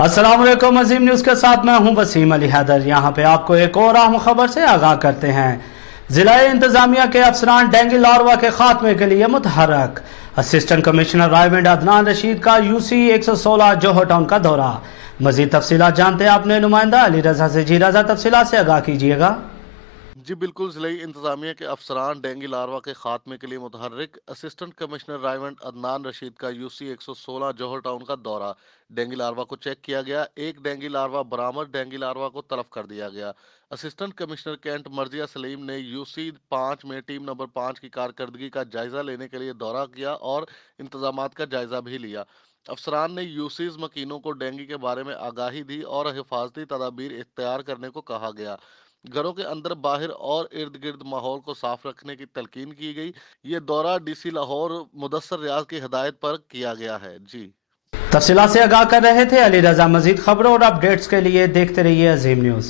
अस्सलाम वालेकुम, अजीम न्यूज़ के साथ मैं हूं वसीम अली हैदर। यहां पे आपको एक और अहम खबर से आगाह करते हैं। जिला इंतजामिया के अफसरान डेंगू लार्वा के खात्मे के लिए मुतहरक। असिस्टेंट कमिश्नर रायविंड अदनान रशीद का यूसी 116 जोहर टाउन का दौरा। मजीद तफसीलात जानते हैं अपने नुमाइंदा अली रजा से। जी रजा, तफसीलात से आगाह कीजिएगा। जी बिल्कुल, ज़िला इंतजामिया के अफसरान डेंगू लार्वा के खात्मे के लिए मुतहर्रिक। असिस्टेंट कमिश्नर रायवंड अदनान रशीद का यूसी 116 जोहर टाउन का दौरा। डेंगू लार्वा को चेक किया गया, एक डेंगू लार्वा बरामद, डेंगू लार्वा को तलब कर दिया गया। असिस्टेंट कमिश्नर कैंट मर्जिया सलीम ने यूसी 5 में टीम नंबर 5 की कारकर्दगी का जायजा लेने के लिए दौरा किया और इंतजामात का जायजा भी लिया। अफसरान ने यूसीज मकीनों को डेंगू के बारे में आगाही दी और हिफाजती तदाबीर इख्तियार करने को कहा गया। घरों के अंदर बाहर और इर्द गिर्द माहौल को साफ रखने की तलकीन की गई। ये दौरा डीसी लाहौर मुदस्सर रियाज की हिदायत पर किया गया है। जी तफसीलात से आगाह कर रहे थे अली रजा। मजीद खबरों और अपडेट्स के लिए देखते रहिए अजीम न्यूज़।